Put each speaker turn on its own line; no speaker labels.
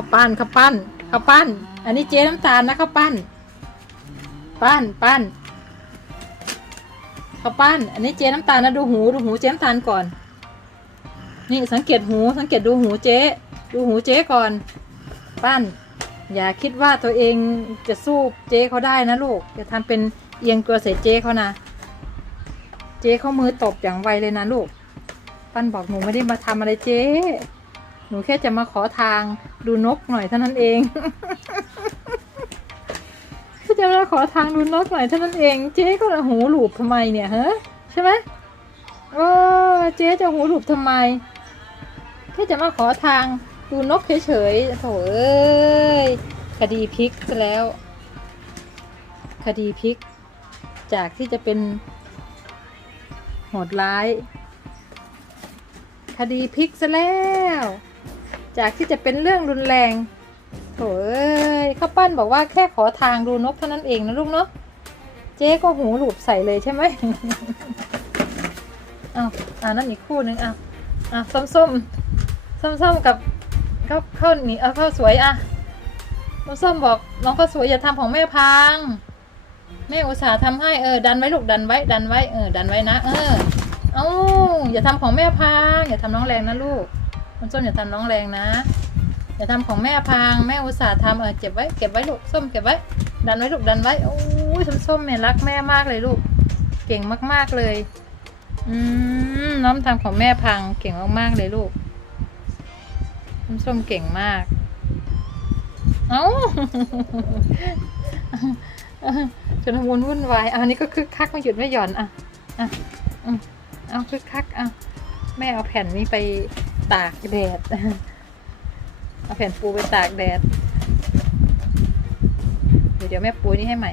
าปั้นข้าวปั้นข้าวปั้น อันนี้เจ๊น้ำตาลนะข้าวปั้น ปั้นปั้นข้าวปั้น อันนี้เจ๊น้ำตาลนะดูหูดูหูเจ๊น้ำตาลก่อน นี่สังเกตหูสังเกตดูหูเจ๊ดูหูเจ๊ก่อน ปั้น อย่าคิดว่าตัวเองจะสู้เจ๊เขาได้นะลูกอย่าทำเป็นเอียงตัวใส่เจ๊เขานะเจ๊เขามือตบอย่างไวเลยนะลูก ปั้นบอกหนูไม่ได้มาทำอะไรเจ๊ หนูแค่จะมาขอทางดูนกหน่อยเท่านั้นเองแค่จะมาขอทางดูนกหน่อยเท่านั้นเอง เจ๊ก็หูหลูบทำไมเนี่ยเฮะใช่ไหมเออเจ๊จะหูหลูบทำไมแค่จะมาขอทางดูนกเฉยๆโถเอ้ยคดีพลิกซะแล้ว คดีพลิก จากที่จะเป็นโหดร้าย คดีพลิกซะแล้ว จากที่จะเป็นเรื่องรุนแรงโถเอ้ยข้าวปั้นบอกว่าแค่ขอทางดูนกเท่านั้นเองนะลูกเนาะเจ๊ก็หูหลูบใส่เลยใช่ไหมเอาวอ่านั่นอีกคู่หนึ่งอะอะส้มส้มส้มส้มกับข้าวข้าวหนีเอาข้าวสวยอะส้มส้มบอกน้องข้าวสวยอย่าทำของแม่พังแม่อุตส่าห์ทำให้เออดันไว้ลูกดันไว้ดันไว้เออดันไว้นะ เออเอ้าอย่าทำของแม่พังอย่าทำน้องแรงนะลูก คุณส้มอย่าทำน้องแรงนะอย่าทำของแม่พังแม่อุตส่าห์ทำเออเก็บไว้เก็บไว้ลูกส้มเก็บไว้ ดันไว้ลูกดันไว้โอ้ยส้มส้มแม่รักแม่มากเลยลูก เก่งมากๆเลย อืมน้องทำของแม่พังเก่งมากๆเลยลูกส้มส้มเก่งมาก เอ้าจนวนวุ่นวายอันนี้ก็คึกคักไม่หยุดไม่หย่อนอะอะอืมเอาคึกคักอะแม่เอาแผ่นนี้ไป ตากแดด เอาแผ่นปูไปตากแดด เดี๋ยวเดี๋ยวแม่ปูนี่ให้ใหม่